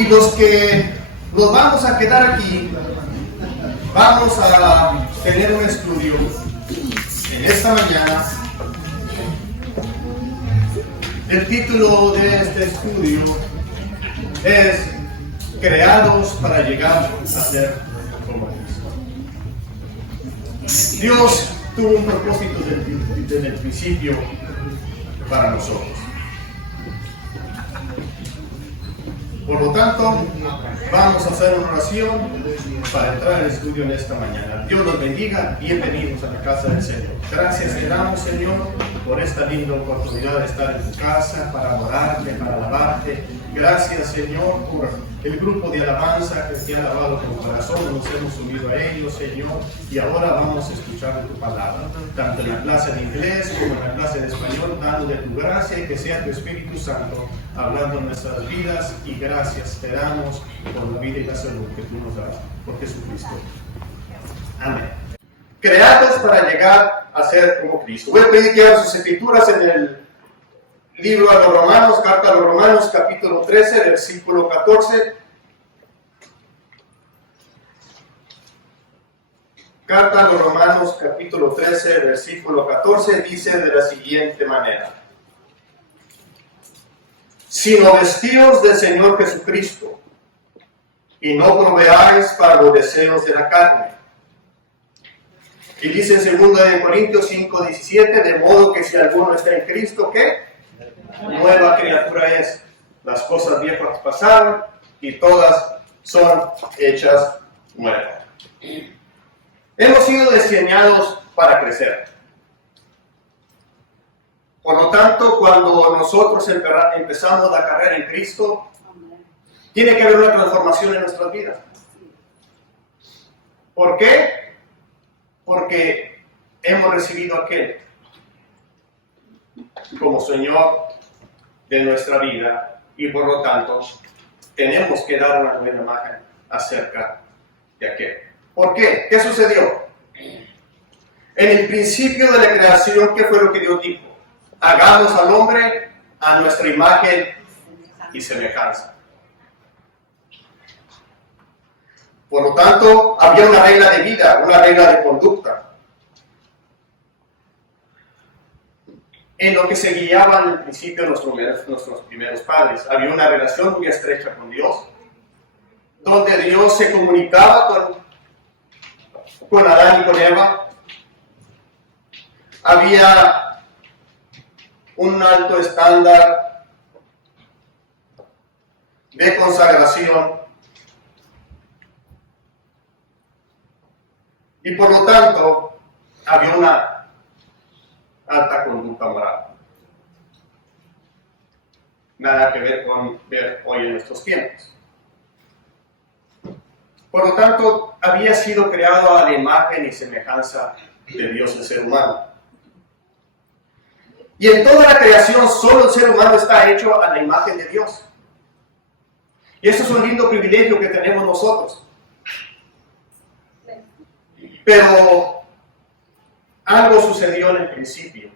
Y los que nos vamos a quedar aquí, vamos a tener un estudio en esta mañana. El título de este estudio es Creados para llegar a ser como Cristo. Dios tuvo un propósito desde el principio para nosotros. Por lo tanto, vamos a hacer una oración para entrar al estudio en esta mañana. Dios los bendiga, bienvenidos a la casa del Señor. Gracias te damos, Señor, por esta linda oportunidad de estar en tu casa, para adorarte, para alabarte. Gracias, Señor, por el grupo de alabanza que te ha alabado con corazón. Nos hemos unido a ellos, Señor, y ahora vamos a escuchar tu palabra, tanto en la clase de inglés como en la clase de español, dando de tu gracia y que sea tu Espíritu Santo hablando en nuestras vidas. Y gracias te damos por la vida y la salud que tú nos das, por Jesucristo. Amén. Creados para llegar a ser como Cristo. Voy a pedir que hagan sus escrituras en el libro a los Romanos, carta a los Romanos, capítulo 13, versículo 14. Carta a los Romanos, capítulo 13, versículo 14, dice de la siguiente manera: sino vestíos del Señor Jesucristo, y no proveáis para los deseos de la carne. Y dice en 2 Corintios 5, 17, de modo que si alguno está en Cristo, ¿qué? Nueva criatura es. Las cosas viejas pasaron y todas son hechas nuevas. Hemos sido diseñados para crecer. Por lo tanto, cuando nosotros empezamos la carrera en Cristo, tiene que haber una transformación en nuestras vidas. ¿Por qué? Porque hemos recibido a aquel como Señor de nuestra vida y por lo tanto tenemos que dar una buena imagen acerca de aquel. ¿Por qué? ¿Qué sucedió? En el principio de la creación, ¿qué fue lo que Dios dijo? Hagamos al hombre a nuestra imagen y semejanza. Por lo tanto, había una regla de vida, una regla de conducta, en lo que se guiaban en el principio nuestros primeros padres. Había una relación muy estrecha con Dios, donde Dios se comunicaba con Adán y con Eva. Había un alto estándar de consagración y por lo tanto había una alta conducta moral. Nada que ver con ver hoy en nuestros tiempos. Por lo tanto, había sido creado a la imagen y semejanza de Dios el ser humano. Y en toda la creación, solo el ser humano está hecho a la imagen de Dios. Y eso es un lindo privilegio que tenemos nosotros. Pero algo sucedió en el principio,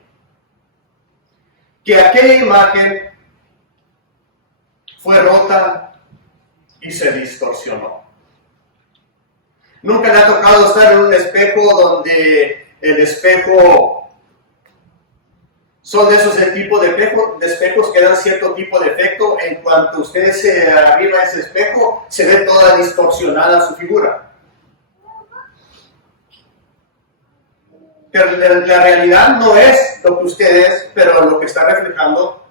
que aquella imagen fue rota y se distorsionó. Nunca le ha tocado estar en un espejo donde el espejo son de esos tipos de espejos que dan cierto tipo de efecto. En cuanto usted se arriba a ese espejo, se ve toda distorsionada su figura. Pero la realidad no es lo que usted es, pero lo que está reflejando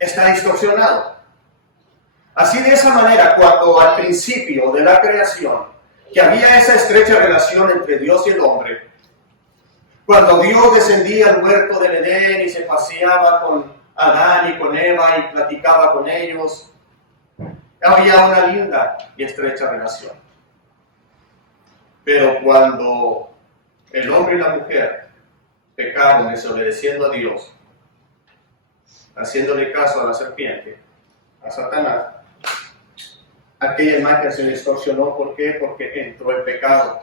está distorsionado. Así de esa manera, cuando al principio de la creación, que había esa estrecha relación entre Dios y el hombre, cuando Dios descendía al huerto del Edén y se paseaba con Adán y con Eva y platicaba con ellos, había una linda y estrecha relación. Pero cuando el hombre y la mujer pecaron desobedeciendo a Dios, haciéndole caso a la serpiente, a Satanás, aquella imagen se distorsionó. ¿Por qué? Porque entró el pecado.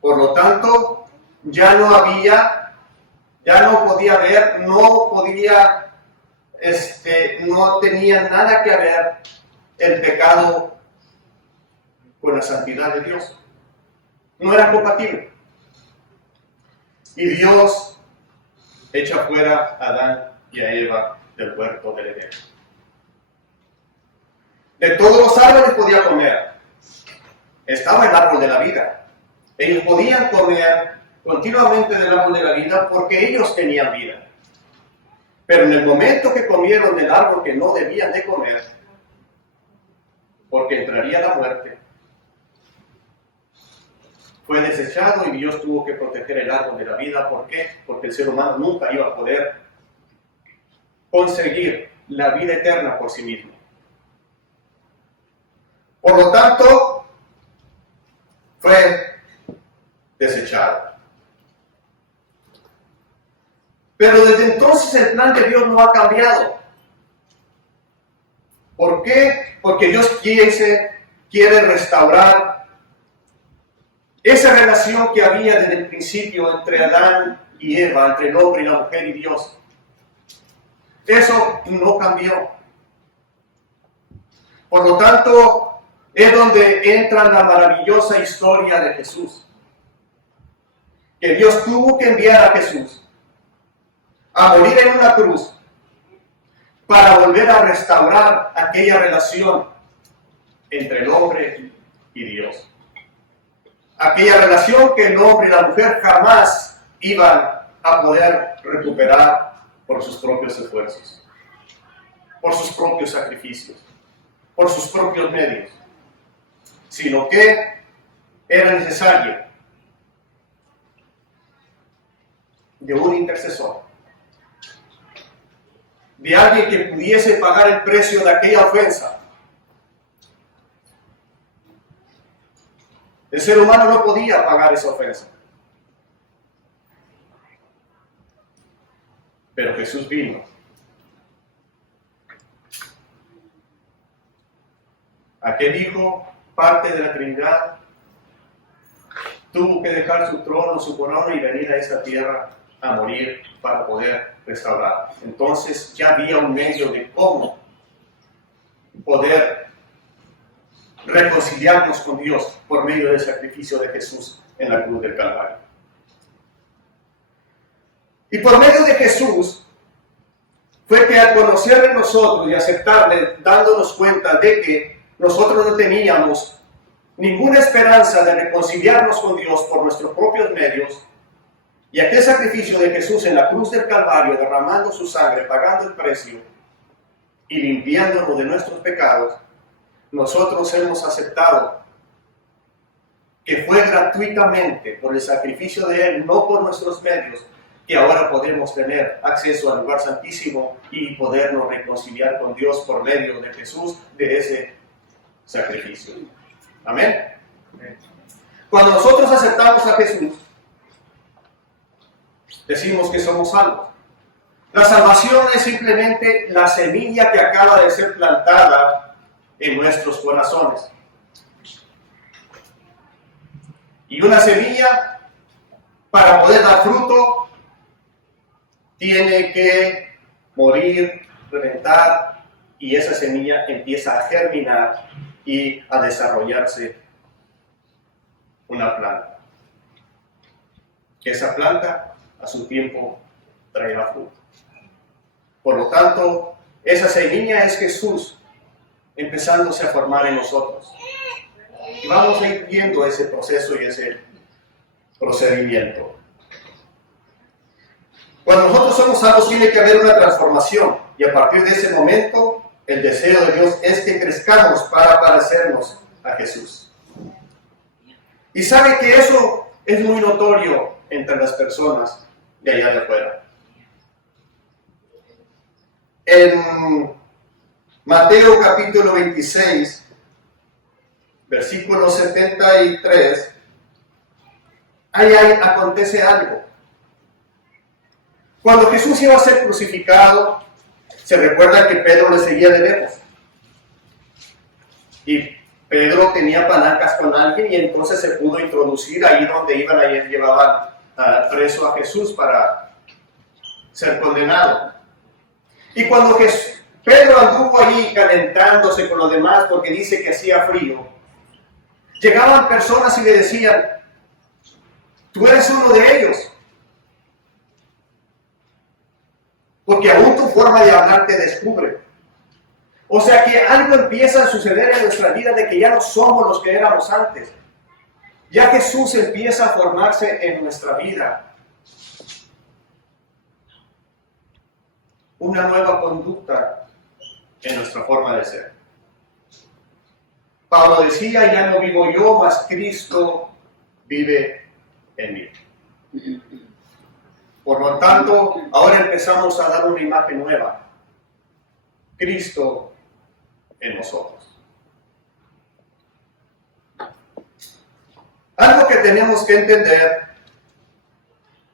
Por lo tanto, ya no podía ver, no podía no tenía nada que ver el pecado con la santidad de Dios. No era compatible. Y Dios echa fuera a Adán y a Eva del huerto del Edén. De todos los árboles podía comer. Estaba el árbol de la vida. Ellos podían comer continuamente del árbol de la vida porque ellos tenían vida. Pero en el momento que comieron del árbol que no debían de comer, porque entraría la muerte, fue desechado y Dios tuvo que proteger el árbol de la vida. ¿Por qué? Porque el ser humano nunca iba a poder conseguir la vida eterna por sí mismo. Por lo tanto, fue desechado. Pero desde entonces el plan de Dios no ha cambiado. ¿Por qué? Porque Dios quiere restaurar esa relación que había desde el principio entre Adán y Eva, entre el hombre y la mujer y Dios. Eso no cambió. Por lo tanto, es donde entra la maravillosa historia de Jesús. Que Dios tuvo que enviar a Jesús a morir en una cruz para volver a restaurar aquella relación entre el hombre y Dios. Aquella relación que el hombre y la mujer jamás iban a poder recuperar por sus propios esfuerzos, por sus propios sacrificios, por sus propios medios, sino que era necesario de un intercesor, de alguien que pudiese pagar el precio de aquella ofensa. El ser humano no podía pagar esa ofensa. Pero Jesús vino. Aquel Hijo, parte de la Trinidad, tuvo que dejar su trono, su corona y venir a esta tierra a morir para poder restaurar. Entonces ya había un medio de cómo poder reconciliarnos con Dios por medio del sacrificio de Jesús en la cruz del Calvario. Y por medio de Jesús fue que al conocerle nosotros y aceptarle, dándonos cuenta de que nosotros no teníamos ninguna esperanza de reconciliarnos con Dios por nuestros propios medios, y aquel sacrificio de Jesús en la cruz del Calvario, derramando su sangre, pagando el precio y limpiándonos de nuestros pecados, nosotros hemos aceptado que fue gratuitamente por el sacrificio de Él, no por nuestros medios, que ahora podemos tener acceso al lugar santísimo y podernos reconciliar con Dios por medio de Jesús, de ese sacrificio. Amén. Cuando nosotros aceptamos a Jesús, decimos que somos salvos. La salvación es simplemente la semilla que acaba de ser plantada en nuestros corazones. Y una semilla, para poder dar fruto, tiene que morir, reventar, y esa semilla empieza a germinar y a desarrollarse una planta. Esa planta, a su tiempo, traerá fruto. Por lo tanto, esa semilla es Jesús empezándose a formar en nosotros. Y vamos a ir viendo ese proceso y ese procedimiento. Cuando nosotros somos salvos, tiene que haber una transformación, y a partir de ese momento el deseo de Dios es que crezcamos para parecernos a Jesús. Y sabe que eso es muy notorio entre las personas de allá de afuera. En Mateo capítulo 26, versículo 73, ahí acontece algo. Cuando Jesús iba a ser crucificado, se recuerda que Pedro le seguía de lejos. Y Pedro tenía palancas con alguien y entonces se pudo introducir ahí donde llevaban preso a Jesús para ser condenado. Y cuando Pedro anduvo allí calentándose con los demás porque dice que hacía frío, llegaban personas y le decían, tú eres uno de ellos, porque aún tu forma de hablar te descubre. O sea que algo empieza a suceder en nuestra vida de que ya no somos los que éramos antes. Ya Jesús empieza a formarse en nuestra vida. Una nueva conducta en nuestra forma de ser. Pablo decía, ya no vivo yo, mas Cristo vive en mí. Por lo tanto, ahora empezamos a dar una imagen nueva. Cristo en nosotros. Algo que tenemos que entender,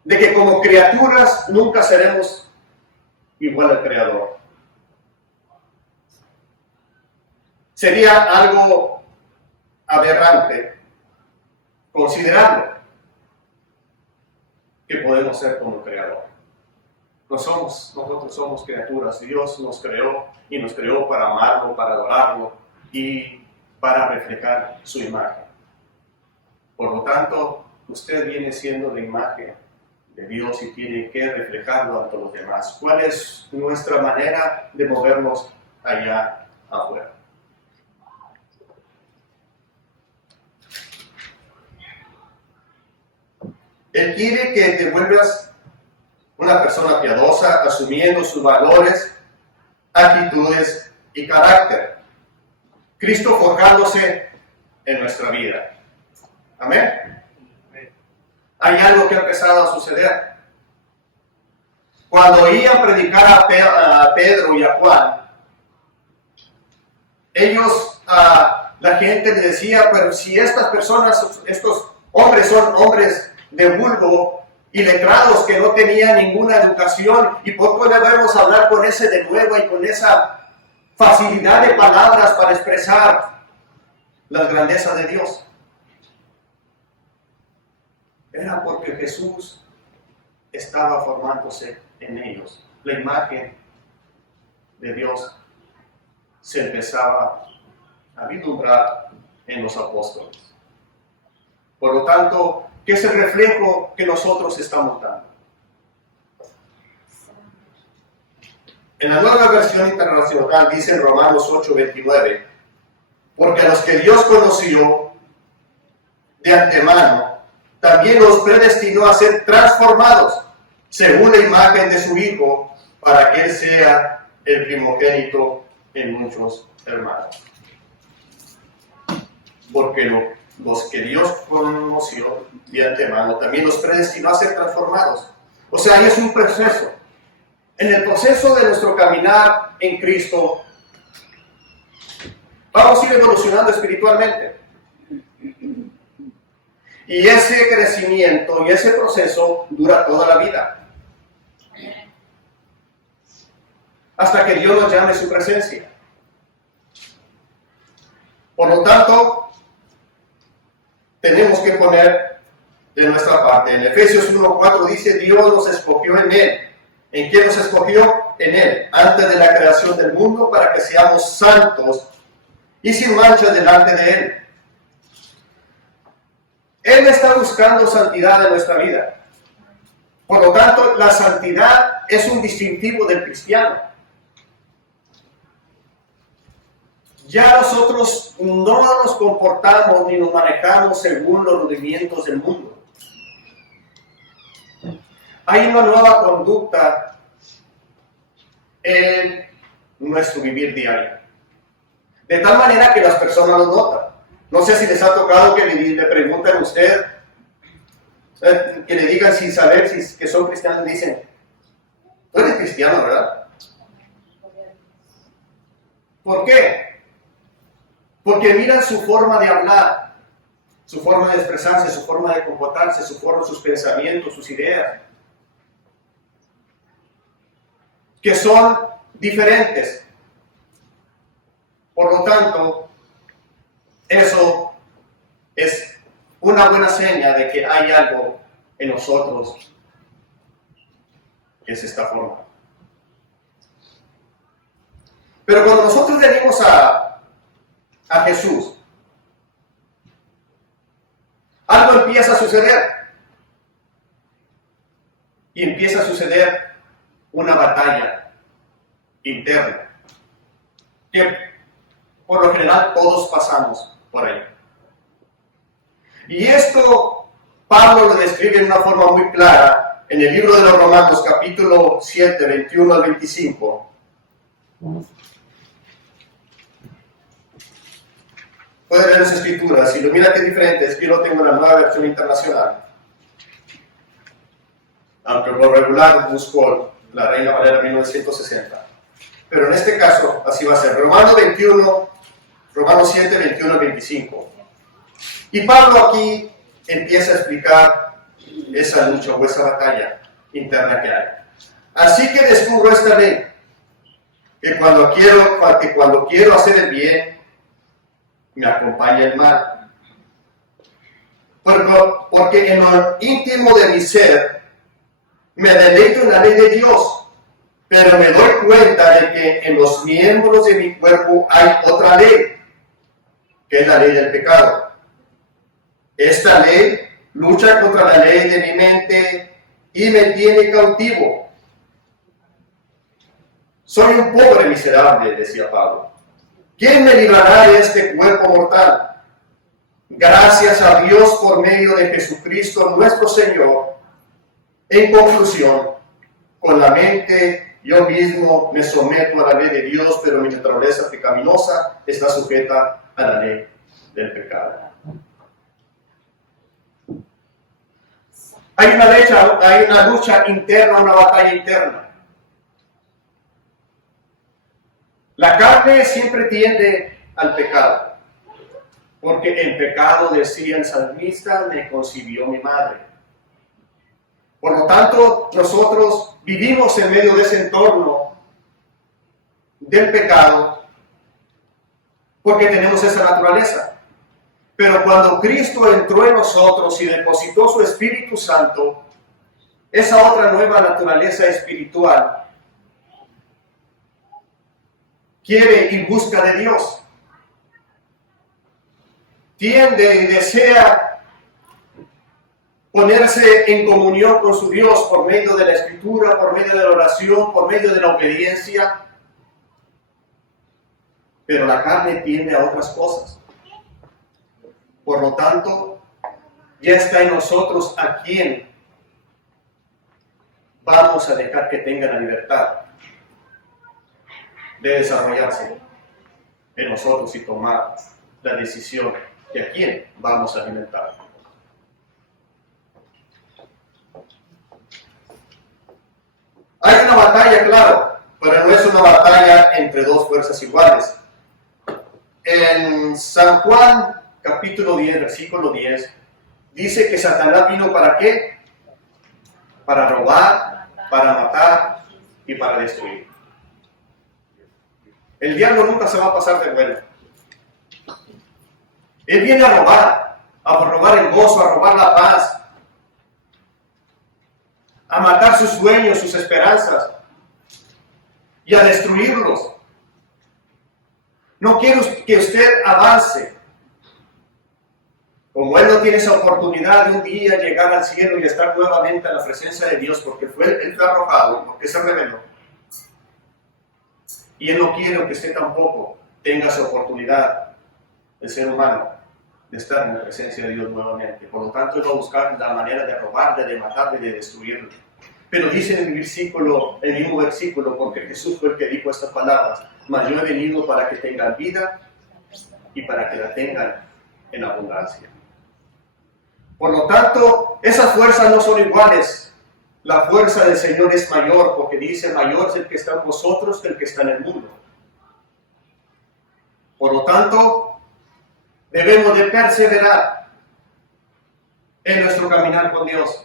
de que como criaturas nunca seremos igual al Creador. Sería algo aberrante considerarlo que podemos ser como Creador. Nosotros somos criaturas. Dios nos creó y nos creó para amarlo, para adorarlo y para reflejar su imagen. Por lo tanto, usted viene siendo la imagen de Dios y tiene que reflejarlo ante los demás. ¿Cuál es nuestra manera de movernos allá afuera? Él quiere que te vuelvas una persona piadosa, asumiendo sus valores, actitudes y carácter. Cristo forjándose en nuestra vida. Amén. Hay algo que ha empezado a suceder. Cuando oían predicar a Pedro y a Juan, ellos, la gente les decía, pero si estas personas, estos hombres son hombres de vulgo, y letrados que no tenían ninguna educación, y por qué debemos hablar con ese de nuevo y con esa facilidad de palabras para expresar las grandezas de Dios. Era porque Jesús estaba formándose en ellos. La imagen de Dios se empezaba a vislumbrar en los apóstoles. Por lo tanto, ¿qué es el reflejo que nosotros estamos dando? En la Nueva Versión Internacional dice en Romanos 8:29, porque a los que Dios conoció de antemano, también los predestinó a ser transformados según la imagen de su Hijo, para que Él sea el primogénito en muchos hermanos. Porque los que Dios conoció de antemano, también los predestinó a ser transformados. O sea, ahí es un proceso. En el proceso de nuestro caminar en Cristo, vamos a ir evolucionando espiritualmente. Y ese crecimiento y ese proceso dura toda la vida. Hasta que Dios nos llame a su presencia. Por lo tanto, tenemos que poner de nuestra parte. En Efesios 1:4 dice, Dios nos escogió en Él. ¿En quién nos escogió? En Él, antes de la creación del mundo, para que seamos santos y sin mancha delante de Él. Él está buscando santidad en nuestra vida. Por lo tanto, la santidad es un distintivo del cristiano. Ya nosotros no nos comportamos ni nos manejamos según los rudimentos del mundo. Hay una nueva conducta en nuestro vivir diario. De tal manera que las personas lo notan. No sé si les ha tocado que le pregunten a usted, que le digan sin saber que son cristianos, dicen, tú eres cristiano, ¿verdad? ¿Por qué? Porque miran su forma de hablar, su forma de expresarse, su forma de comportarse, sus pensamientos, sus ideas, que son diferentes. Por lo tanto, eso es una buena seña de que hay algo en nosotros que se está formando. Pero cuando nosotros venimos a Jesús, algo empieza a suceder. Y empieza a suceder una batalla interna, que por lo general todos pasamos por ahí. Y esto Pablo lo describe de una forma muy clara en el libro de los Romanos, capítulo 7, 21 al 25. Puede ver las escrituras, si lo mira que es diferente, es que yo tengo una nueva versión internacional. Aunque por regular busco la Reina Valera 1960. Pero en este caso, así va a ser. Romanos 7, 21 al 25. Y Pablo aquí empieza a explicar esa lucha o esa batalla interna que hay. Así que descubro esta ley, que cuando quiero hacer el bien, me acompaña el mal. Porque en lo íntimo de mi ser, me deleito en la ley de Dios, pero me doy cuenta de que en los miembros de mi cuerpo hay otra ley, que es la ley del pecado. Esta ley lucha contra la ley de mi mente y me tiene cautivo. Soy un pobre miserable, decía Pablo. ¿Quién me librará de este cuerpo mortal? Gracias a Dios por medio de Jesucristo nuestro Señor. En conclusión, con la mente yo mismo me someto a la ley de Dios, pero mi naturaleza pecaminosa está sujeta a la ley del pecado. Hay una lucha interna, una batalla interna. La carne siempre tiende al pecado, porque en pecado, decía el salmista, me concibió mi madre. Por lo tanto, nosotros vivimos en medio de ese entorno del pecado porque tenemos esa naturaleza. Pero cuando Cristo entró en nosotros y depositó su Espíritu Santo, esa otra nueva naturaleza espiritual quiere y busca de Dios. Tiende y desea ponerse en comunión con su Dios por medio de la Escritura, por medio de la oración, por medio de la obediencia. Pero la carne tiende a otras cosas. Por lo tanto, ya está en nosotros a quien vamos a dejar que tenga la libertad de desarrollarse en nosotros y tomar la decisión de a quién vamos a alimentar. Hay una batalla, claro, pero no es una batalla entre dos fuerzas iguales. En San Juan, capítulo 10, versículo 10, dice que Satanás vino ¿para qué? Para robar, para matar y para destruir. El diablo nunca se va a pasar de bueno. Él viene a robar el gozo, a robar la paz, a matar sus sueños, sus esperanzas y a destruirlos. No quiero que usted avance. Como él no tiene esa oportunidad de un día llegar al cielo y estar nuevamente en la presencia de Dios porque él fue arrojado, porque se rebeló. Y él no quiere que usted tampoco tenga esa oportunidad, el ser humano, de estar en la presencia de Dios nuevamente. Por lo tanto, él va a buscar la manera de robarle, de matarle, de destruirle. Pero dice en el mismo versículo, porque Jesús fue el que dijo estas palabras: mas yo he venido para que tengan vida y para que la tengan en abundancia. Por lo tanto, esas fuerzas no son iguales. La fuerza del Señor es mayor, porque dice: mayor es el que está en vosotros que el que está en el mundo. Por lo tanto, debemos de perseverar en nuestro caminar con Dios.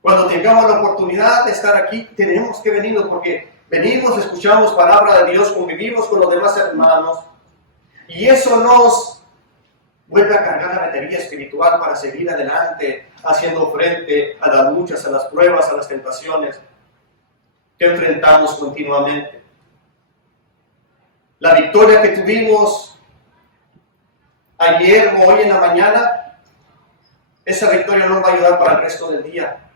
Cuando tengamos la oportunidad de estar aquí, tenemos que venirnos, porque venimos, escuchamos palabra de Dios, convivimos con los demás hermanos, y eso nos vuelve a cargar la batería espiritual para seguir adelante, haciendo frente a las luchas, a las pruebas, a las tentaciones. que enfrentamos continuamente. La victoria que tuvimos ayer o hoy en la mañana, esa victoria no nos va a ayudar para el resto del día,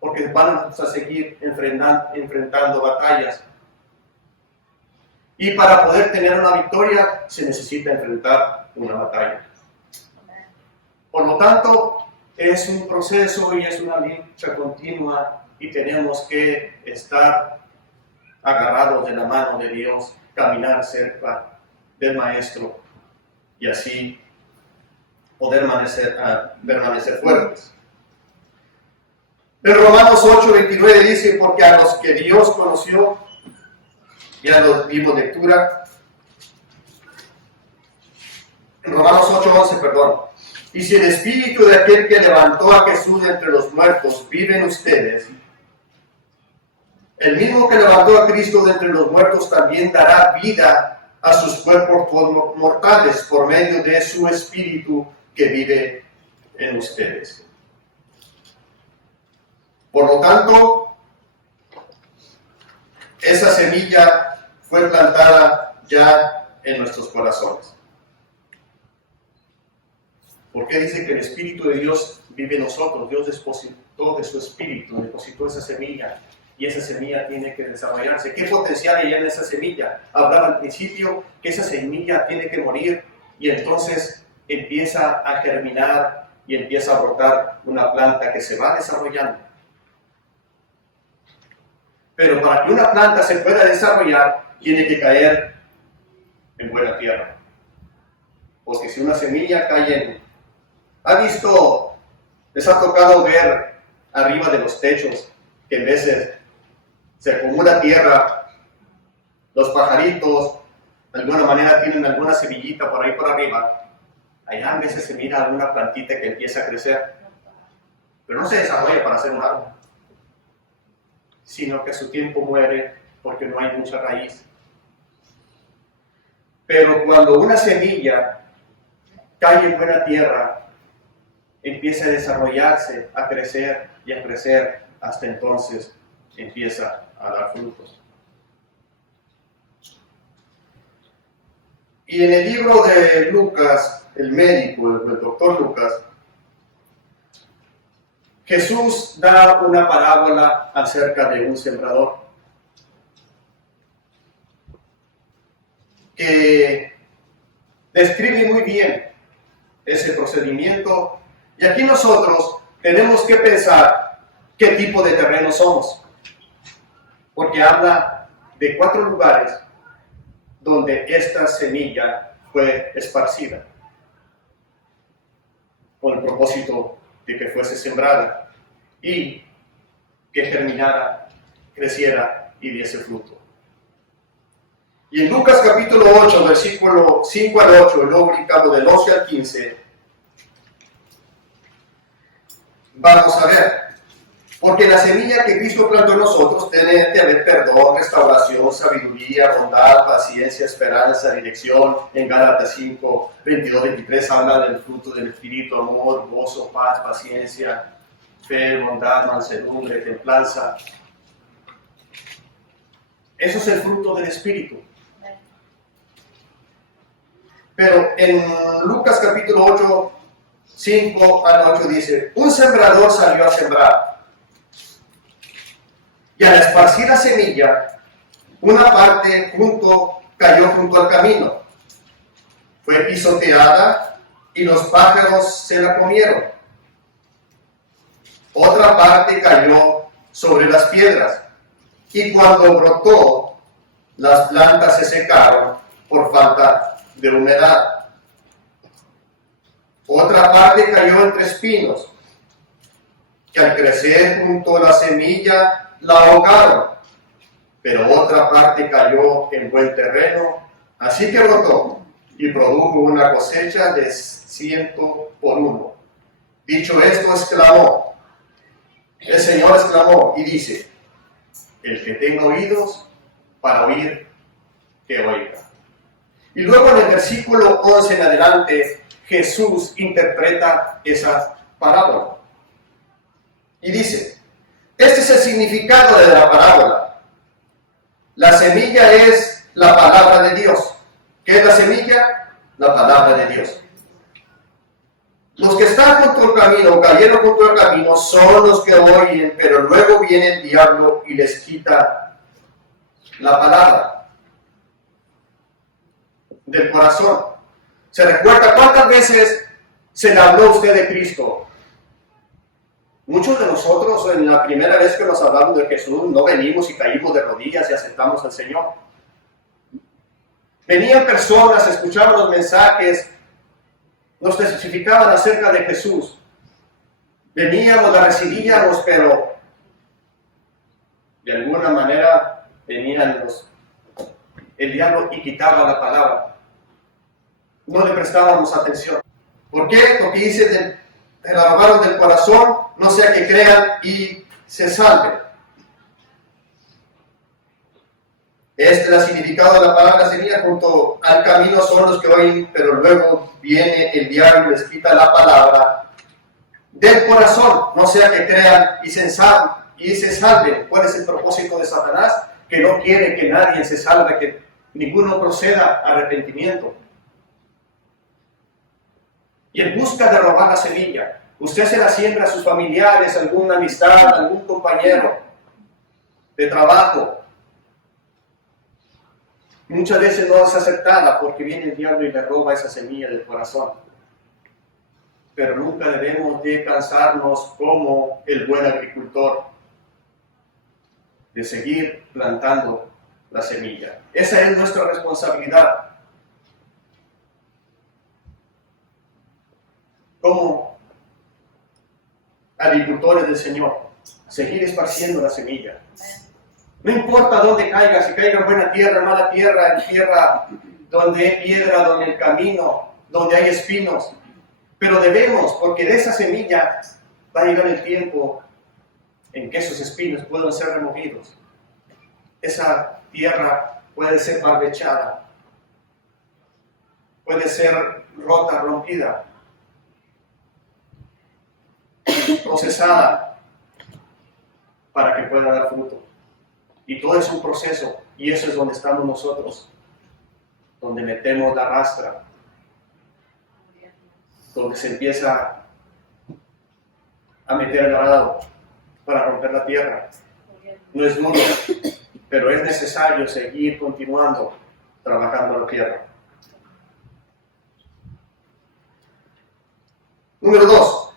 porque vamos a seguir enfrentando batallas. Y para poder tener una victoria se necesita enfrentar una batalla. Por lo tanto, es un proceso y es una lucha continua y tenemos que estar agarrados de la mano de Dios, caminar cerca del Maestro y así poder permanecer fuertes. En Romanos 8:29 dice, porque a los que Dios conoció, ya lo dimos lectura, en Romanos 8:11, perdón. Y si el espíritu de aquel que levantó a Jesús de entre los muertos vive en ustedes, el mismo que levantó a Cristo de entre los muertos también dará vida a sus cuerpos mortales por medio de su espíritu que vive en ustedes. Por lo tanto, esa semilla fue plantada ya en nuestros corazones. ¿Por qué dice que el Espíritu de Dios vive en nosotros? Dios depositó de su Espíritu, depositó esa semilla, y esa semilla tiene que desarrollarse. ¿Qué potencial hay en esa semilla? Hablaba al principio que esa semilla tiene que morir, y entonces empieza a germinar y empieza a brotar una planta que se va desarrollando. Pero para que una planta se pueda desarrollar, tiene que caer en buena tierra. Porque si una semilla cae les ha tocado ver arriba de los techos que en veces se acumula tierra, los pajaritos de alguna manera tienen alguna semillita por ahí por arriba, allá a veces se mira alguna plantita que empieza a crecer, pero no se desarrolla para hacer un árbol, sino que a su tiempo muere porque no hay mucha raíz. Pero cuando una semilla cae en buena tierra, empieza a desarrollarse, a crecer y a crecer, hasta entonces empieza a dar frutos. Y en el libro de Lucas, el médico, el doctor Lucas, Jesús da una parábola acerca de un sembrador que describe muy bien ese procedimiento. Y aquí nosotros tenemos que pensar qué tipo de terreno somos, porque habla de 4 lugares donde esta semilla fue esparcida, con el propósito de que fuese sembrada y que germinara, creciera y diese fruto. Y en Lucas capítulo 8, versículo 5 al 8, y luego brincamos del 11 al 15, vamos a ver, porque la semilla que Cristo plantó en nosotros tiene que haber perdón, restauración, sabiduría, bondad, paciencia, esperanza, dirección. En Gálatas 5, 22, 23 habla del fruto del Espíritu, amor, gozo, paz, paciencia, fe, bondad, mansedumbre, templanza. Eso es el fruto del Espíritu. Pero en Lucas capítulo 8, 5 al 8 dice, un sembrador salió a sembrar. Y al esparcir la semilla, una parte cayó junto al camino. Fue pisoteada y los pájaros se la comieron. Otra parte cayó sobre las piedras. Y cuando brotó, las plantas se secaron por falta de humedad. Otra parte cayó entre espinos, que al crecer junto a la semilla la ahogaron, pero otra parte cayó en buen terreno, así que brotó y produjo una cosecha de 100 por 1. Dicho esto, el Señor exclamó y dice, el que tenga oídos para oír, que oiga. Y luego en el versículo 11 en adelante, Jesús interpreta esa parábola y dice, Este es el significado de la parábola. La semilla es la palabra de Dios. ¿Qué es la semilla? La palabra de Dios. Los que están junto al camino, cayeron junto al camino, son los que oyen, pero luego viene el diablo y les quita la palabra del corazón. ¿Se recuerda cuántas veces se le habló a usted de Cristo? Muchos de nosotros, en la primera vez que nos hablamos de Jesús, no venimos y caímos de rodillas y aceptamos al Señor. Venían personas, escuchaban los mensajes, nos testificaban acerca de Jesús. Veníamos, la recibíamos, pero de alguna manera venían el diablo y quitaba la palabra. No le prestábamos atención. ¿Por qué? Porque dice, te la robaron del corazón, no sea que crean y se salven. Este es el significado de la palabra semilla. Junto al camino son los que oyen, pero luego viene el diablo y les quita la palabra del corazón, no sea que crean y se salven. ¿Cuál es el propósito de Satanás? Que no quiere que nadie se salve, que ninguno proceda a arrepentimiento. Y en busca de robar la semilla, usted se la siembra a sus familiares, alguna amistad, algún compañero de trabajo. Muchas veces no es aceptada porque viene el diablo y le roba esa semilla del corazón. Pero nunca debemos de cansarnos como el buen agricultor de seguir plantando la semilla. Esa es nuestra responsabilidad. Como agricultores del Señor, seguir esparciendo la semilla. No importa dónde caiga, si caiga en buena tierra, en mala tierra, en tierra donde hay piedra, donde el camino, donde hay espinos. Pero debemos, porque de esa semilla va a llegar el tiempo en que esos espinos puedan ser removidos. Esa tierra puede ser barbechada, puede ser rota, rompida, procesada para que pueda dar fruto. Y todo es un proceso, y eso es donde estamos nosotros, donde metemos la rastra, donde se empieza a meter el arado para romper la tierra. No es duro, pero es necesario seguir continuando trabajando la tierra. Número 2.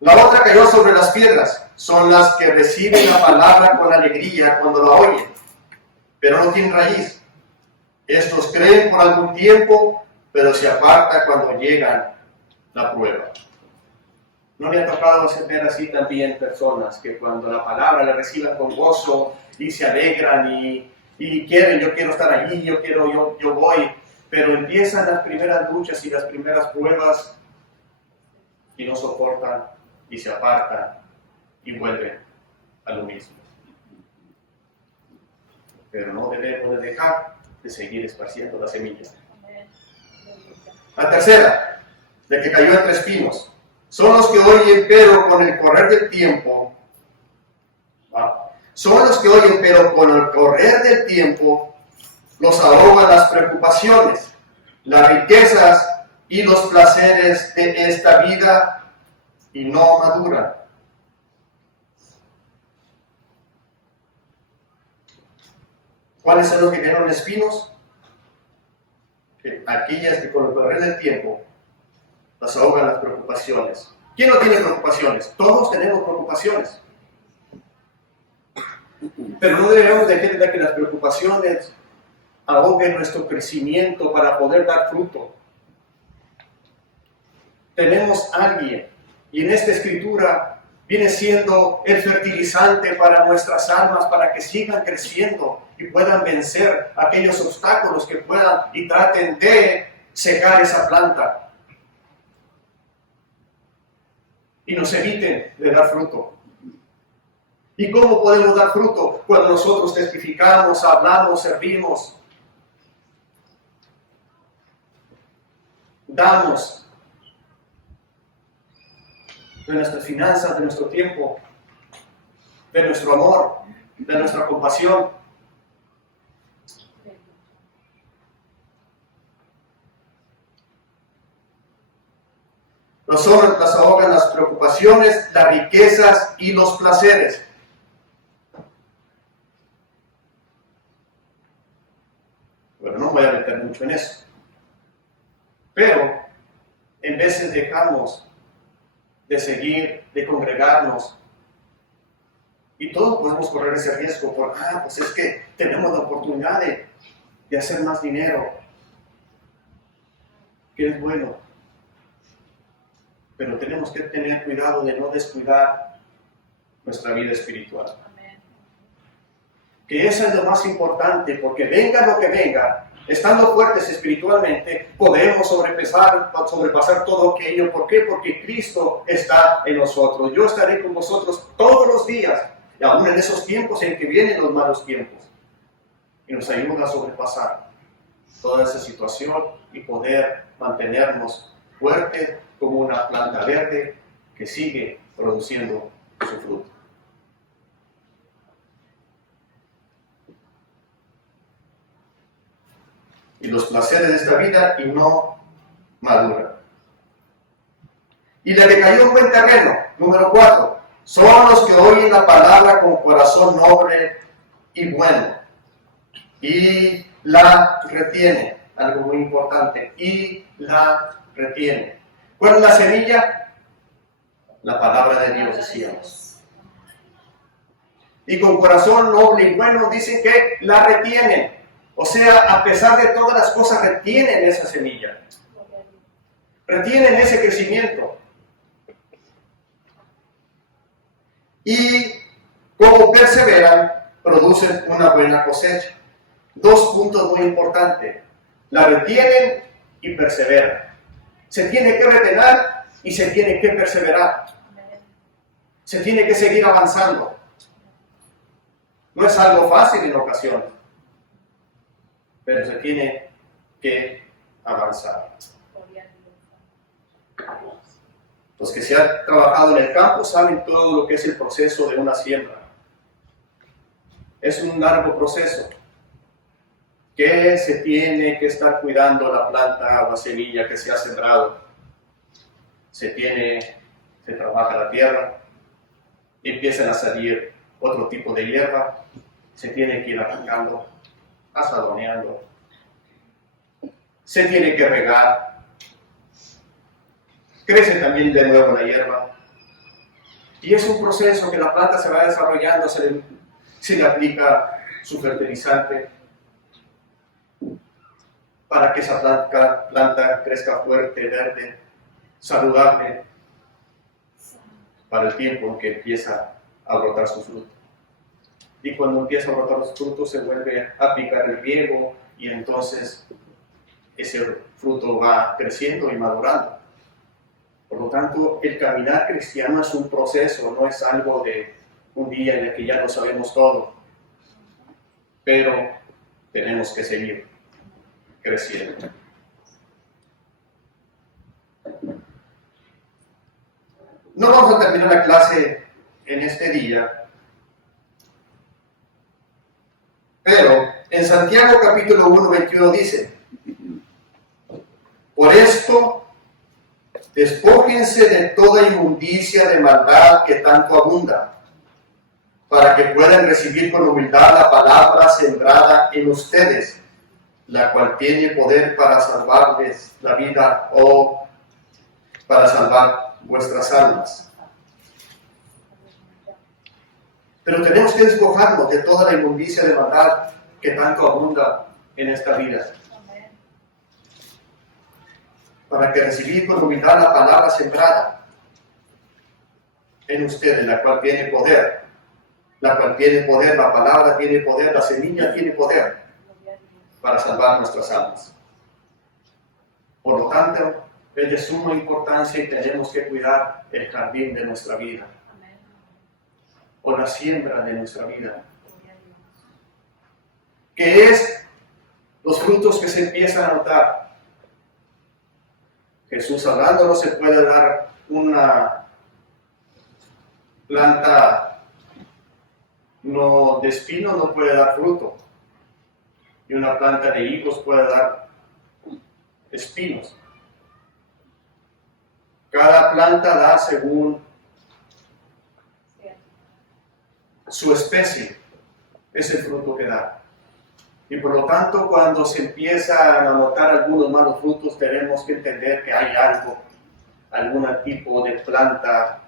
La otra cayó sobre las piedras. Son las que reciben la palabra con alegría cuando la oyen, pero no tienen raíz. Estos creen por algún tiempo, pero se apartan cuando llegan la prueba. ¿No le ha tocado ver así también personas que cuando la palabra la reciben con gozo y se alegran y quieren, yo quiero estar allí, yo voy, pero empiezan las primeras luchas y las primeras pruebas y no soportan y se apartan y vuelven a lo mismo? Pero no debemos de dejar de seguir esparciendo la semilla. La tercera, de que cayó entre espinos. Son los que oyen, pero con el correr del tiempo, son los que oyen, pero con el correr del tiempo, los ahogan las preocupaciones, las riquezas y los placeres de esta vida y no maduran. ¿Cuáles son los que tienen espinos? Aquellas que con el correr del tiempo las ahogan las preocupaciones. ¿Quién no tiene preocupaciones? Todos tenemos preocupaciones. Pero no debemos dejar que las preocupaciones ahoguen nuestro crecimiento para poder dar fruto. Tenemos a alguien, y en esta escritura viene siendo el fertilizante para nuestras almas, para que sigan creciendo y puedan vencer aquellos obstáculos que puedan y traten de secar esa planta y nos eviten de dar fruto. ¿Y cómo podemos dar fruto? Cuando nosotros testificamos, hablamos, servimos, damos de nuestras finanzas, de nuestro tiempo. de nuestro amor, de nuestra compasión. Las ahogan las preocupaciones, las riquezas y los placeres. Bueno, no voy a meter mucho en eso. Pero en veces dejamos de seguir, de congregarnos. Y todos podemos correr ese riesgo por, pues es que tenemos la oportunidad de hacer más dinero. Que es bueno. Pero tenemos que tener cuidado de no descuidar nuestra vida espiritual. Amén. Que eso es lo más importante, porque venga lo que venga, estando fuertes espiritualmente, podemos sobrepasar todo aquello. ¿Por qué? Porque Cristo está en nosotros. Yo estaré con vosotros todos los días, y aún en esos tiempos en que vienen los malos tiempos. Y nos ayuda a sobrepasar toda esa situación y poder mantenernos fuertes como una planta verde que sigue produciendo su fruto. Y los placeres de esta vida y no madura. Y la que cayó en buen terreno, número 4, son los que oyen la palabra con corazón noble y bueno, y la retienen, algo muy importante, y la retienen. ¿Cuál es la semilla? La palabra de Dios, decíamos. Y con corazón noble y bueno dicen que la retienen. O sea, a pesar de todas las cosas, retienen esa semilla. Retienen ese crecimiento. Y como perseveran, producen una buena cosecha. 2 puntos muy importantes. La retienen y perseveran. Se tiene que retener y se tiene que perseverar. Se tiene que seguir avanzando. No es algo fácil en ocasiones, pero se tiene que avanzar. Los que se han trabajado en el campo saben todo lo que es el proceso de una siembra. Es un largo proceso que se tiene que estar cuidando la planta o la semilla que se ha sembrado. Se trabaja la tierra, empiezan a salir otro tipo de hierba, se tiene que ir arrancando, asadoneando, se tiene que regar, crece también de nuevo la hierba, y es un proceso que la planta se va desarrollando, se le aplica su fertilizante para que esa planta crezca fuerte, verde, saludable, para el tiempo en que empieza a brotar su fruto. Y cuando empieza a brotar su fruto se vuelve a aplicar el riego y entonces ese fruto va creciendo y madurando. Por lo tanto, el caminar cristiano es un proceso, no es algo de un día en el que ya lo sabemos todo. Pero tenemos que seguir creciendo. No vamos a terminar la clase en este día, pero en Santiago capítulo 1, 21 dice: por esto, despójense de toda inmundicia de maldad que tanto abunda, para que puedan recibir con humildad la palabra sembrada en ustedes, la cual tiene poder para salvarles la vida o para salvar vuestras almas. Pero tenemos que despojarnos de toda la inmundicia de maldad que tanto abunda en esta vida, para que recibir con humildad la palabra sembrada en ustedes, la cual tiene poder, la palabra tiene poder, la semilla tiene poder para salvar nuestras almas. Por lo tanto, es de suma importancia y tenemos que cuidar el jardín de nuestra vida, o la siembra de nuestra vida, que es los frutos que se empiezan a notar. Jesús hablando, no se puede dar una planta de espino no puede dar fruto. Y una planta de higos puede dar espinos. Cada planta da según su especie, es el fruto que da. Y por lo tanto, cuando se empiezan a notar algunos malos frutos, tenemos que entender que hay algún tipo de planta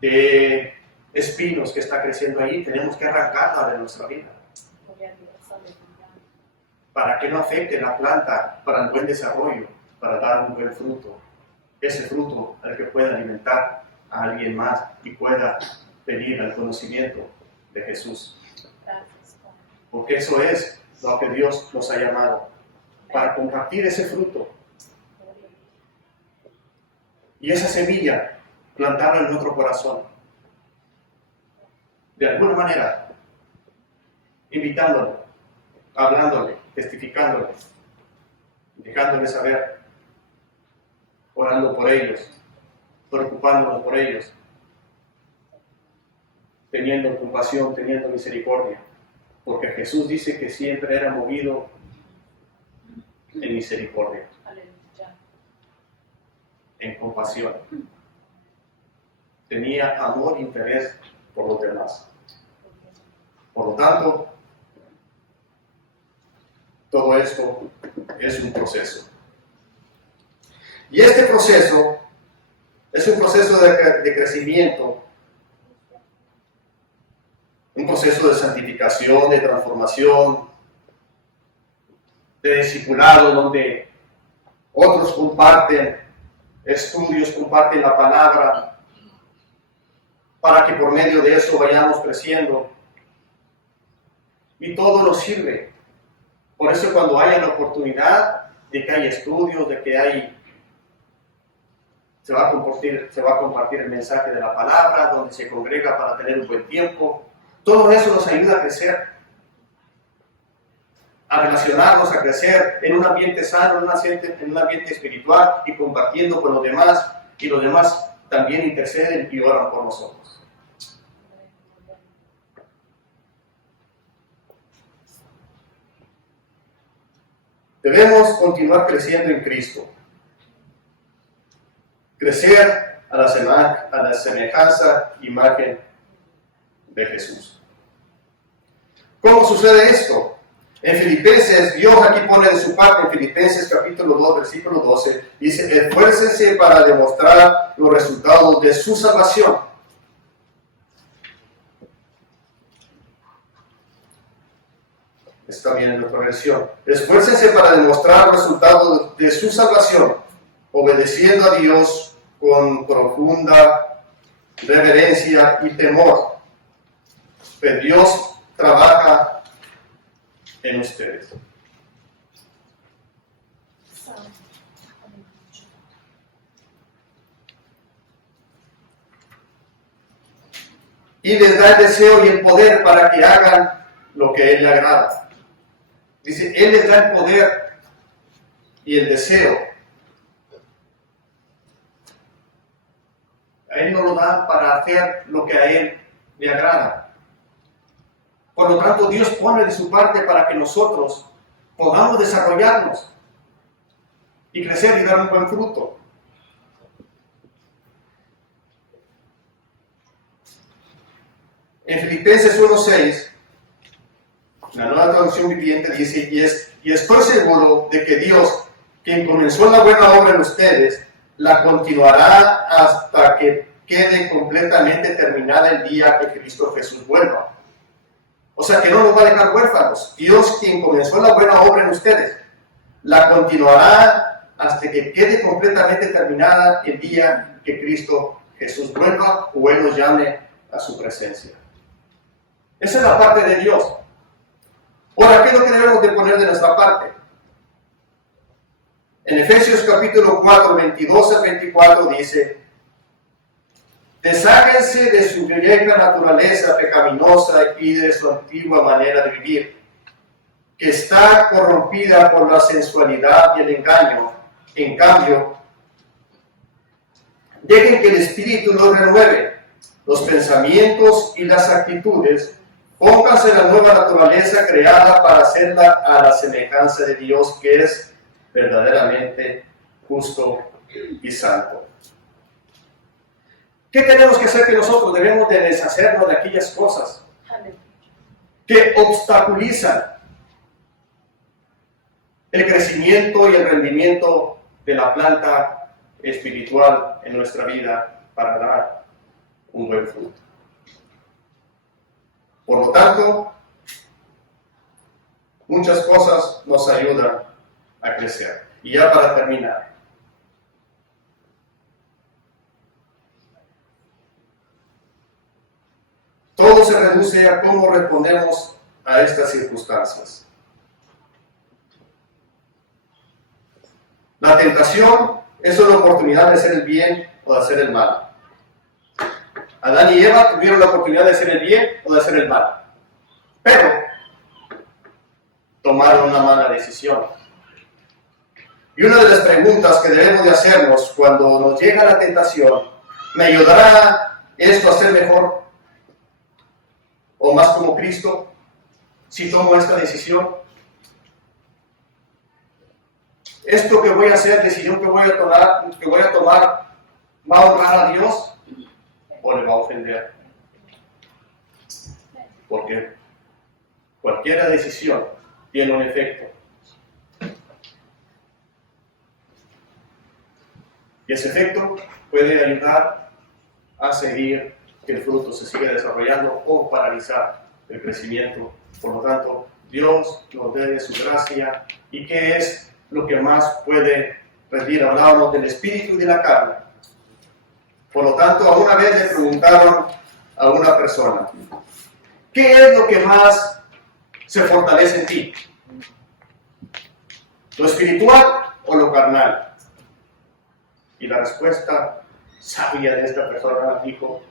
de espinos que está creciendo ahí. Tenemos que arrancarla de nuestra vida para que no afecte la planta, para el buen desarrollo, para dar un buen fruto. Ese fruto al que pueda alimentar a alguien más y pueda venir al conocimiento de Jesús. Porque eso es lo que Dios nos ha llamado, para compartir ese fruto. Y esa semilla, plantarla en nuestro corazón. De alguna manera, invitándolo, hablándole, testificándole, dejándole saber, orando por ellos, preocupándonos por ellos, teniendo compasión, teniendo misericordia, porque Jesús dice que siempre era movido en misericordia, en compasión. Tenía amor e interés por los demás. Por lo tanto, todo esto es un proceso. Y este proceso es un proceso de crecimiento, un proceso de santificación, de transformación, de discipulado, donde otros comparten estudios, comparten la palabra, para que por medio de eso vayamos creciendo. Y todo nos sirve. Por eso cuando haya la oportunidad de que haya estudios, de que se va a compartir el mensaje de la palabra, donde se congrega para tener un buen tiempo, todo eso nos ayuda a crecer, a relacionarnos, a crecer en un ambiente sano, en un ambiente espiritual y compartiendo con los demás, y los demás también interceden y oran por nosotros. Debemos continuar creciendo en Cristo. Crecer a la semejanza, imagen de Jesús. ¿Cómo sucede esto? En Filipenses, Dios aquí pone de su parte, en Filipenses capítulo 2, versículo 12, dice: esfuércense para demostrar los resultados de su salvación. Está bien en otra versión. Esfuércense para demostrar los resultados de su salvación, obedeciendo a Dios con profunda reverencia y temor. Pues Dios trabaja en ustedes. Y les da el deseo y el poder para que hagan lo que a Él le agrada. Dice, Él les da el poder y el deseo. A Él nos lo da para hacer lo que a Él le agrada. Por lo tanto, Dios pone de su parte para que nosotros podamos desarrollarnos y crecer y dar un buen fruto. En Filipenses 1:6, la Nueva Traducción Viviente dice: y estoy seguro de que Dios, quien comenzó la buena obra en ustedes, la continuará hasta que quede completamente terminada el día que Cristo Jesús vuelva. O sea que no nos va a dejar huérfanos. Dios, quien comenzó la buena obra en ustedes, la continuará hasta que quede completamente terminada el día que Cristo Jesús vuelva o Él nos llame a su presencia. Esa es la parte de Dios. Ahora, ¿qué es lo que debemos de poner de nuestra parte? En Efesios capítulo 4, 22 al 24 dice: desháganse de su vieja naturaleza pecaminosa y de su antigua manera de vivir, que está corrompida por la sensualidad y el engaño. En cambio, dejen que el Espíritu los renueve, los pensamientos y las actitudes, pónganse la nueva naturaleza creada para hacerla a la semejanza de Dios, que es verdaderamente justo y santo. ¿Qué tenemos que hacer? Que nosotros debemos de deshacernos de aquellas cosas que obstaculizan el crecimiento y el rendimiento de la planta espiritual en nuestra vida para dar un buen fruto. Por lo tanto, muchas cosas nos ayudan a crecer. Y ya para terminar, todo se reduce a cómo respondemos a estas circunstancias. La tentación es una oportunidad de hacer el bien o de hacer el mal. Adán y Eva tuvieron la oportunidad de hacer el bien o de hacer el mal, pero tomaron una mala decisión. Y una de las preguntas que debemos de hacernos cuando nos llega la tentación, ¿me ayudará esto a ser mejor o más como Cristo si tomo esta decisión? ¿Esto que voy a hacer, decisión que voy a tomar, va a honrar a Dios o le va a ofender? Porque cualquier decisión tiene un efecto. Y ese efecto puede ayudar a seguir que el fruto se siga desarrollando o paralizar el crecimiento. Por lo tanto, Dios nos dé de su gracia. ¿Y qué es lo que más puede rendir? Hablábamos del espíritu y de la carne. Por lo tanto, alguna vez le preguntaron a una persona, ¿qué es lo que más se fortalece en ti? ¿Lo espiritual o lo carnal? Y la respuesta sabia de esta persona dijo,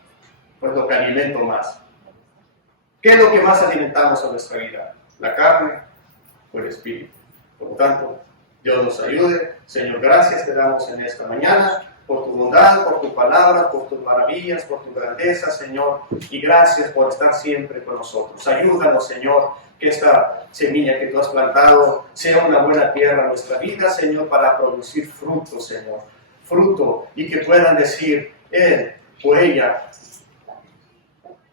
pues lo que alimento más. ¿Qué es lo que más alimentamos en nuestra vida? ¿La carne o el espíritu? Por lo tanto, Dios nos ayude. Señor, gracias te damos en esta mañana por tu bondad, por tu palabra, por tus maravillas, por tu grandeza, Señor. Y gracias por estar siempre con nosotros. Ayúdanos, Señor, que esta semilla que tú has plantado sea una buena tierra en nuestra vida, Señor, para producir fruto, Señor. Fruto, y que puedan decir, él o ella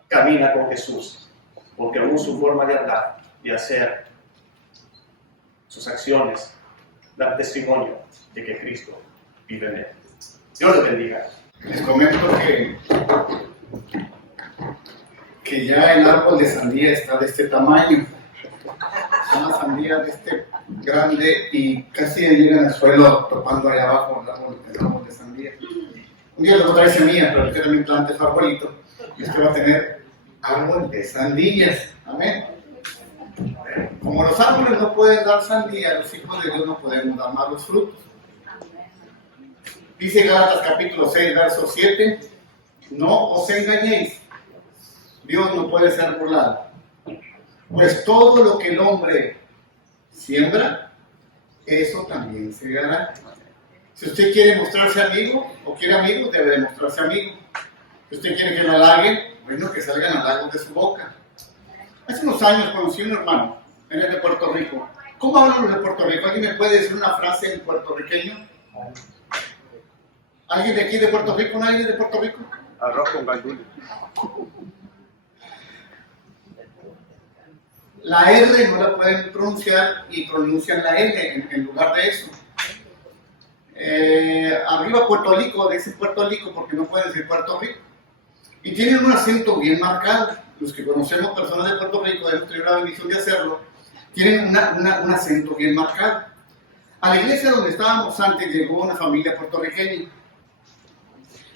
camina con Jesús, porque aún su forma de hablar y hacer, sus acciones, dan testimonio de que Cristo vive en él. Dios les bendiga. Les comento que ya el árbol de sandía está de este tamaño. Es una sandía de este grande y casi llega en el suelo topando allá abajo el árbol de sandía. Un día les voy a traer semillas, pero usted también plante su arbolito y usted va a tener árbol de sandías. Amén. Como los árboles no pueden dar sandía, los hijos de Dios no podemos dar malos frutos. Dice Gálatas capítulo 6, verso 7, no os engañéis, Dios no puede ser burlado. Pues todo lo que el hombre siembra, eso también se segará. Si usted quiere mostrarse amigo o quiere amigos, debe de mostrarse amigo. Si usted quiere que lo halaguen, bueno, que salgan halagos de su boca. Hace unos años conocí a un hermano, él es de Puerto Rico. ¿Cómo hablan los de Puerto Rico? ¿Alguien me puede decir una frase en puertorriqueño? ¿Alguien de aquí de Puerto Rico? ¿Nadie de Puerto Rico? Arroz con gandules. La R no la pueden pronunciar y pronuncian la L en lugar de eso. Arriba Puerto Rico, dicen Puerto Rico porque no pueden decir Puerto Rico. Y tienen un acento bien marcado. Los que conocemos personas de Puerto Rico, hemos tenido la bendición de hacerlo, tienen un acento bien marcado. A la iglesia donde estábamos antes llegó una familia puertorriqueña.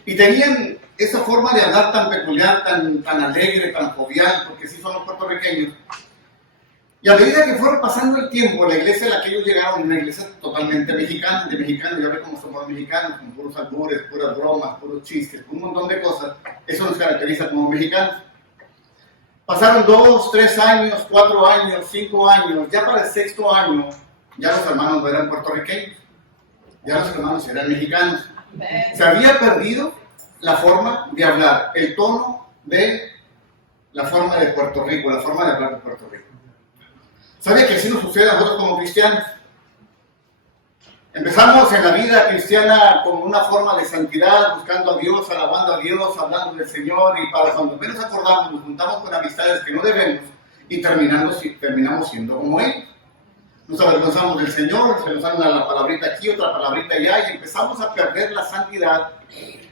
Y tenían esa forma de hablar tan peculiar, tan alegre, tan jovial, porque sí son los puertorriqueños. Y a medida que fueron pasando el tiempo, la iglesia a la que ellos llegaron, una iglesia totalmente mexicana, de mexicanos, ya ven cómo somos los mexicanos, con puros albures, puras bromas, puros chistes, un montón de cosas, eso nos caracteriza como mexicanos. Pasaron 2, 3 años, 4 años, 5 años, ya para el 6º año, ya los hermanos no eran puertorriqueños, ya los hermanos eran mexicanos. Se había perdido la forma de hablar, el tono de la forma de Puerto Rico, la forma de hablar de Puerto Rico. ¿Sabe que así nos sucede a nosotros como cristianos? Empezamos en la vida cristiana con una forma de santidad, buscando a Dios, alabando a Dios, hablando del Señor, y para cuando menos acordamos nos juntamos con amistades que no debemos y terminamos siendo como ellos. Nos avergonzamos del Señor, se nos da una palabrita aquí, otra palabrita allá, y empezamos a perder la santidad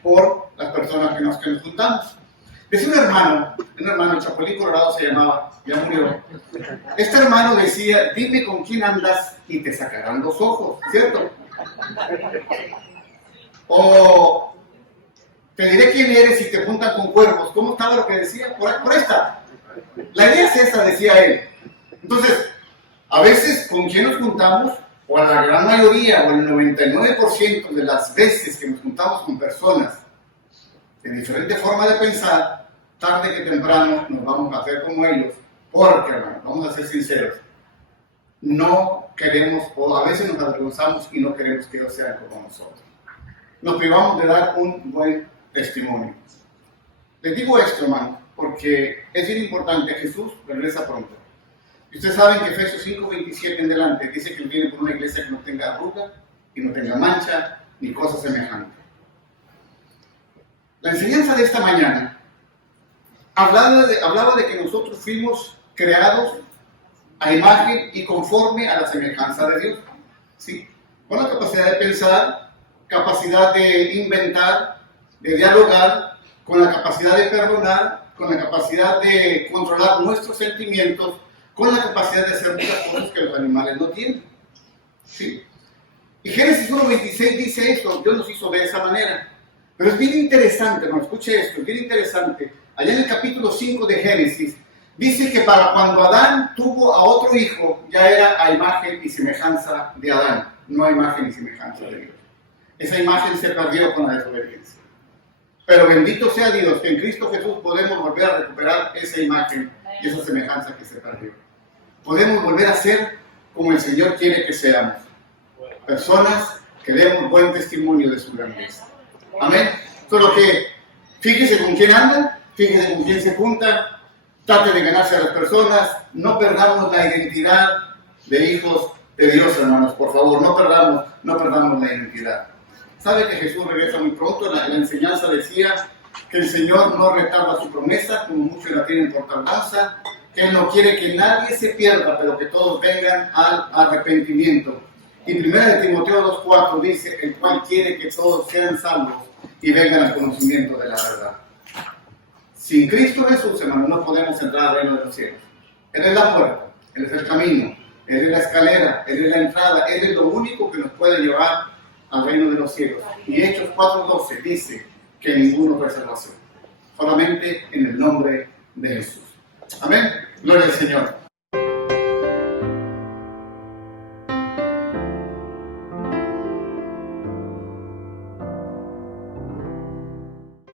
por las personas que nos juntamos. Decía un hermano, el Chapulín Colorado se llamaba, ya murió. Este hermano decía, dime con quién andas y te sacarán los ojos, ¿cierto? O te diré quién eres y te juntan con cuervos. ¿Cómo estaba lo que decía? Por esta. La idea es esa, decía él. Entonces, a veces con quién nos juntamos, o a la gran mayoría, o el 99% de las veces que nos juntamos con personas de diferente forma de pensar, tarde que temprano nos vamos a hacer como ellos, porque, hermano, vamos a ser sinceros, no queremos, o a veces nos avergonzamos y no queremos que ellos sean como nosotros. Nos privamos de dar un buen testimonio. Les digo esto, hermano, porque es bien importante. Jesús regresa pronto. Y ustedes saben que Efesios 5:27 en delante dice que Él viene por una iglesia que no tenga arruga, y no tenga mancha, ni cosa semejante. La enseñanza de esta mañana hablaba de que nosotros fuimos creados a imagen y conforme a la semejanza de Dios. ¿Sí? Con la capacidad de pensar, capacidad de inventar, de dialogar, con la capacidad de perdonar, con la capacidad de controlar nuestros sentimientos, con la capacidad de hacer muchas cosas que los animales no tienen. ¿Sí? Y Génesis 1:26 dice esto, Dios nos hizo de esa manera. Pero es bien interesante, no escuche esto, es bien interesante. Allá en el capítulo 5 de Génesis, dice que para cuando Adán tuvo a otro hijo, ya era a imagen y semejanza de Adán, no a imagen y semejanza de Dios. Esa imagen se perdió con la desobediencia. Pero bendito sea Dios que en Cristo Jesús podemos volver a recuperar esa imagen y esa semejanza que se perdió. Podemos volver a ser como el Señor quiere que seamos. Personas que demos buen testimonio de su grandeza. Amén. Solo que fíjese con quién anda, fíjese con quién se junta, trate de ganarse a las personas, no perdamos la identidad de hijos de Dios, hermanos, por favor, no perdamos la identidad. ¿Sabe que Jesús regresa muy pronto? La enseñanza decía que el Señor no retarda su promesa, como muchos la tienen por tardanza, que Él no quiere que nadie se pierda, pero que todos vengan al arrepentimiento. Y 1 Timoteo 2:4 dice, el cual quiere que todos sean salvos y vengan al conocimiento de la verdad. Sin Cristo Jesús, hermanos, no podemos entrar al reino de los cielos. Él es la puerta, Él es el camino, Él es la escalera, Él es la entrada, Él es lo único que nos puede llevar al reino de los cielos. Y Hechos 4:12 dice que ninguno fue salvación, solamente en el nombre de Jesús. Amén. Gloria al Señor.